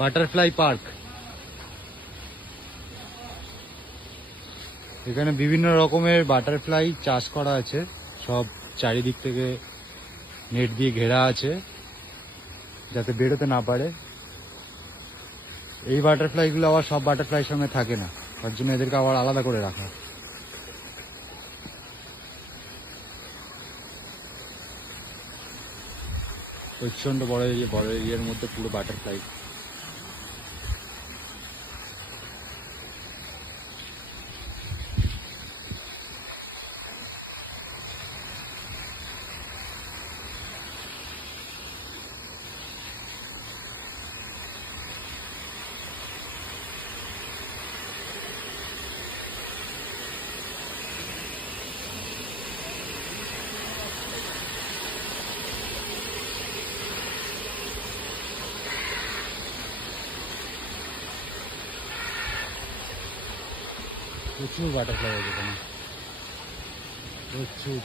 Butterfly park. এখানে বিভিন্ন রকমের বাটারফ্লাই চাষ করা আছে, সব চারিদিক থেকে নেট দিয়ে ঘেরা আছে যাতে বেরোতে না পারে। এই বাটারফ্লাইগুলো আবার সব বাটারফ্লাইয়ের সঙ্গে থাকে না, তার জন্য এদেরকে আবার আলাদা করে রাখা। প্রচন্ড বড় এরিয়ার মধ্যে পুরো বাটারফ্লাই। প্রচুর বাটারফ্লাই আছে এখানে, প্রচুর।